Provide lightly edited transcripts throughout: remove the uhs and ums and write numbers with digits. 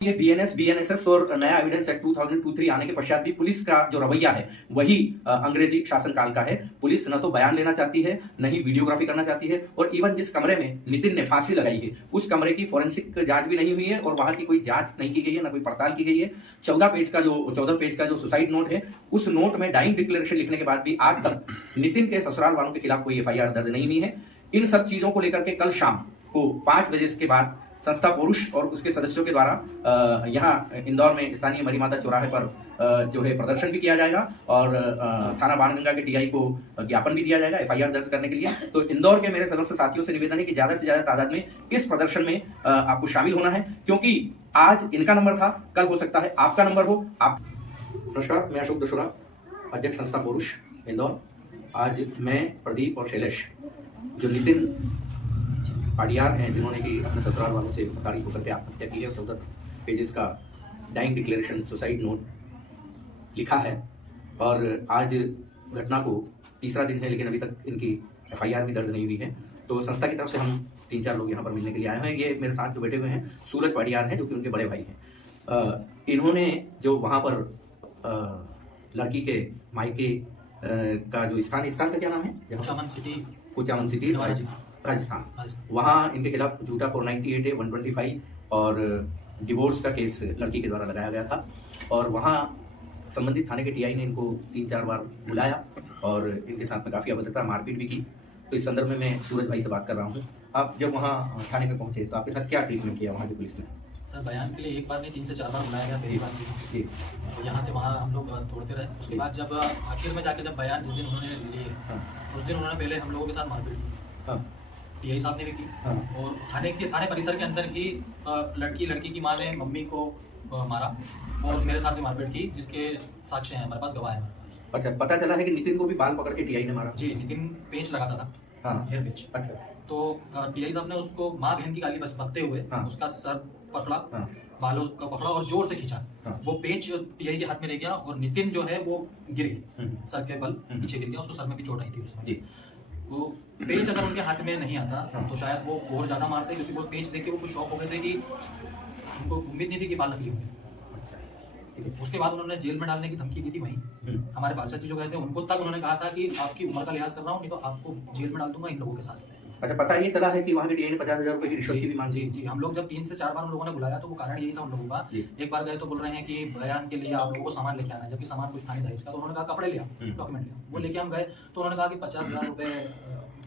ये BNS, BNSS और नया एविडेंस एक्ट 2023 आने के पश्चात भी पुलिस का जो रवैया है वही अंग्रेजी शासन काल का है। पुलिस न तो बयान लेना चाहती है, न ही वीडियोग्राफी करना चाहती है, और इवन जिस कमरे में नितिन ने फांसी लगाई है उस कमरे की फोरेंसिक जांच भी नहीं हुई है और वहां की कोई जांच नहीं की गई है, न कोई पड़ताल की गई है। 14 पेज का जो सुसाइड नोट है, उस नोट में डाइंग डिक्लेरेशन लिखने के बाद भी आज तक नितिन के ससुराल वालों के खिलाफ कोई एफआईआर दर्ज नहीं हुई है। इन सब चीजों को लेकर के कल शाम को 5 बजे के बाद संस्था पुरुष और उसके सदस्यों के द्वारा यहाँ इंदौर में स्थानीय मरीमाता चौराहे पर जो है प्रदर्शन भी किया जाएगा और थाना बाणगंगा के टीआई को ज्ञापन भी दिया जाएगा एफआईआर दर्ज करने के लिए। तो इंदौर के मेरे समस्त साथियों से निवेदन है कि ज्यादा से ज्यादा तादाद में इस प्रदर्शन में आपको शामिल होना है, क्योंकि आज इनका नंबर था, कल हो सकता है आपका नंबर हो। आप नमस्कार, मैं अशोक दशोरा, अध्यक्ष संस्था पुरुष इंदौर। आज मैं, प्रदीप और शैलेश जो नितिन पाडियार हैं जिन्होंने कि अपने ससुराल वालों से तारीख होकर के आत्महत्या की है, 14 पेजेस का डाइंग डिक्लेरेशन सुसाइड नोट लिखा है, और आज घटना को तीसरा दिन है लेकिन अभी तक इनकी एफआईआर भी दर्ज नहीं हुई है। तो संस्था की तरफ से हम 3-4 लोग यहाँ पर मिलने के लिए आए हैं। ये मेरे साथ जो बैठे हुए हैं सूरज पाडियार हैं जो कि उनके बड़े भाई हैं। इन्होंने जो वहाँ पर लड़की के मायके का जो स्थान का क्या नाम है, कुचामन सिटी राजस्थान, वहाँ इनके खिलाफ झूठा 498 है, 125 और डिवोर्स का केस लड़की के द्वारा लगाया गया था, और वहाँ संबंधित थाने के टीआई ने इनको 3-4 बार बुलाया और इनके साथ में काफ़ी अभद्रता, मारपीट भी की। तो इस संदर्भ में मैं सूरज भाई से बात कर रहा हूँ। आप जब वहाँ थाने में पहुँचे तो आपके साथ क्या ट्रीटमेंट किया वहाँ की पुलिस ने? सर, बयान के लिए एक बार नहीं 3 से 4 बार बुलाया गया। पहली बार जी, तो यहाँ से वहाँ हम लोग तोड़ते रहे। उसके बाद जब आखिर में जाके जब बयान जिस दिन उन्होंने लिए, उस दिन उन्होंने पहले हम लोगों के साथ मारपीट की, टीआई साहब ने भी की, और थाने परिसर के अंदर की लड़की की माँ ने मम्मी को मारा और मेरे साथ भी मारपीट की, जिसके साक्ष्य हैं हमारे पास, गवाह है। अच्छा, पता चला है कि नितिन को भी बाल पकड़ के टीआई ने मारा? जी, नितिन पेंच लगाता था, हेयर पेंच। अच्छा, तो टीआई साहब ने उसको माँ बहन की गाली बकते हुए उसका सर पकड़ा, बालों का पकड़ा और जोर से खींचा। वो पेंच टीआई के हाथ में रह गया और नितिन जो है वो गिर गया, सर के बल पीछे गिर गया, उसको सर में भी चोट आई थी उसमें। वो पेंच अगर उनके हाथ में नहीं आता तो शायद वो और ज्यादा मारते, क्योंकि वो पेंच देख के वो कुछ शॉक हो गए थे कि उनको उम्मीद नहीं थी कि बाल नकली होंगे। उसके बाद उन्होंने जेल में डालने की धमकी दी थी। वहीं हमारे पार्षद जी जो गए थे उनको तक उन्होंने कहा था कि आपकी उम्र का लिहाज कर रहा हूँ, नहीं तो आपको जेल में डाल दूंगा इन लोगों के साथ। अच्छा, पता ये चला है कि वहाँ के टीआई ने 50,000 रुपए की रिश्वत की भी मांगी? जी, हम लोग जब 3 से 4 बार उन लोगों ने बुलाया तो वो कारण यही था उन लोगों का। एक बार गए तो बोल रहे हैं कि बयान के लिए आप लोगों को सामान लेके आना है, जबकि सामान कुछ था नहीं दहेज का। तो उन्होंने कहा कपड़े लिया, डॉक्यूमेंट लिया, वो लेके हम गए तो उन्होंने कहा कि 50,000 रुपए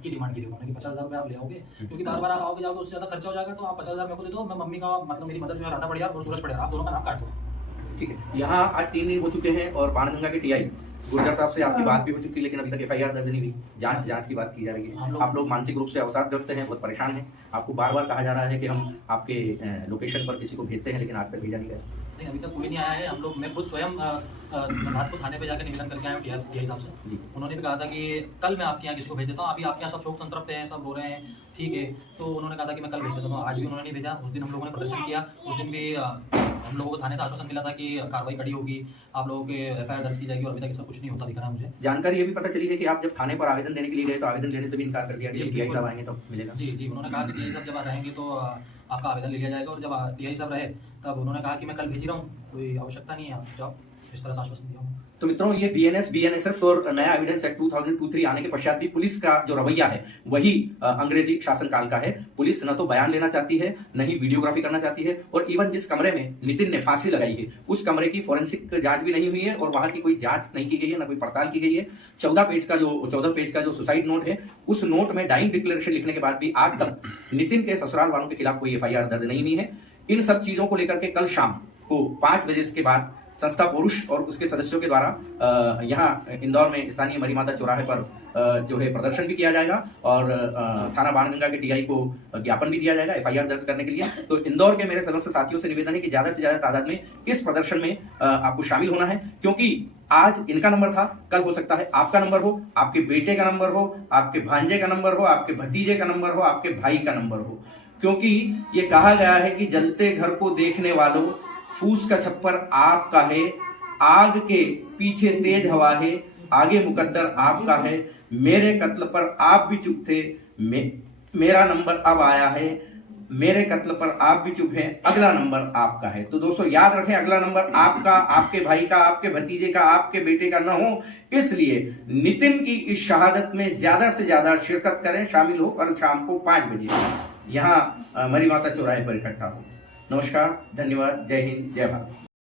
की डिमांड की थी उन्होंने कि 50,000 रुपए आप ले आओगे, क्योंकि बार बार आप आओगे जाओगे उससे ज्यादा खर्चा हो जाएगा, तो आप 50,000 मेरे को दे दो, मैं मम्मी का मतलब मेरी मदर जो है राधा पड़ियार और सूरज पड़ियार, आप दोनों का नाम काट दो। ठीक है, यहाँ आज 3 दिन हो चुके हैं और बाणगंगा के टीआई गुर्जर साहब से आपकी बात भी हो चुकी है, लेकिन अभी तक एफआईआर दर्ज नहीं हुई। जांच की बात की जा रही है। आप लोग मानसिक रूप से अवसादग्रस्त हैं, बहुत परेशान हैं। आपको बार बार कहा जा रहा है कि हम आपके लोकेशन पर किसी को भेजते हैं, लेकिन आज तक भेजा नहीं गया। नहीं, अभी तक कोई नहीं आया है। हम लोग, मैं खुद स्वयं रात को थाने पे जाकर निवेदन करके आया हूँ टीआई साहब से। उन्होंने भी कहा था कि कल मैं आपके यहाँ किसी को भेज देता हूँ, अभी आपके यहाँ सब शोक संतप्त हैं, सब रो रहे हैं, ठीक है। तो उन्होंने कहा था कि मैं कल भेज देता हूँ, आज भी उन्होंने नहीं भेजा। उस दिन हम लोगों ने प्रदर्शन किया, उस दिन भी हम लोगों को थाने से आश्वासन मिला था कि कार्रवाई कड़ी होगी, आप लोगों के एफआईआर दर्ज की जाएगी, और अभी तक ऐसा कुछ नहीं होता दिख रहा मुझे। जानकारी ये भी पता चली है कि आप जब थाने पर आवेदन देने के लिए गए तो आवेदन लेने से भी इनकार कर दिया कि टीआई साहब आएंगे तो मिलेगा? जी, उन्होंने कहा कि टीआई साहब जब रहेंगे तो आपका आवेदन ले लिया जाएगा, और जब टीआई साहब रहे तब उन्होंने कहा कि मैं कल भेज ही रहा हूँ, कोई आवश्यकता नहीं है, आप जाओ, इस तरह से आश्वासन दिया। तो मित्रों, ये बीएनएस, बीएनएसएस और नया एविडेंस एक्ट 2023 आने के पश्चात भी पुलिस का जो रवैया है वही अंग्रेजी शासन काल का है। पुलिस न तो बयान लेना चाहती है, न ही वीडियोग्राफी करना चाहती है, और इवन जिस कमरे में नितिन ने फांसी लगाई है उस कमरे की फोरेंसिक जांच भी नहीं हुई है और वहां की कोई जांच नहीं की गई है, न कोई पड़ताल की गई है। 14 पेज का जो सुसाइड नोट है, उस नोट में डाइंग डिक्लेरेशन लिखने के बाद भी आज तक नितिन के ससुराल वालों के खिलाफ कोई एफआईआर दर्ज नहीं हुई है। इन सब चीजों को लेकर के कल शाम को 5 बजे के बाद संस्था पुरुष और उसके सदस्यों के द्वारा यहाँ इंदौर में स्थानीय मरीमाता चौराहे पर जो है प्रदर्शन भी किया जाएगा और थाना बाणगंगा के टीआई को ज्ञापन भी दिया जाएगा एफआईआर दर्ज करने के लिए। तो इंदौर के मेरे समस्त साथियों से निवेदन है कि ज्यादा से ज्यादा तादाद में इस प्रदर्शन में आपको शामिल होना है, क्योंकि आज इनका नंबर था, कल हो सकता है आपका नंबर हो, आपके बेटे का नंबर हो, आपके भांजे का नंबर हो, आपके भतीजे का नंबर हो, आपके भाई का नंबर हो। क्योंकि ये कहा गया है कि जलते घर को देखने वालों, फूस का छप्पर आपका है, आग के पीछे तेज हवा है, आगे मुकद्दर आपका है, मेरे कत्ल पर आप भी चुप थे, मेरा नंबर अब आया है, मेरे कत्ल पर आप भी चुप हैं, अगला नंबर आपका है। तो दोस्तों याद रखें, अगला नंबर आपका, आपके भाई का, आपके भतीजे का, आपके बेटे का ना हो, इसलिए नितिन की इस शहादत में ज्यादा से ज्यादा शिरकत करें, शामिल हो। कल शाम को 5 बजे यहाँ मरी माता चौराहे पर इकट्ठा हो। नमस्कार, धन्यवाद, जय हिंद, जय भारत।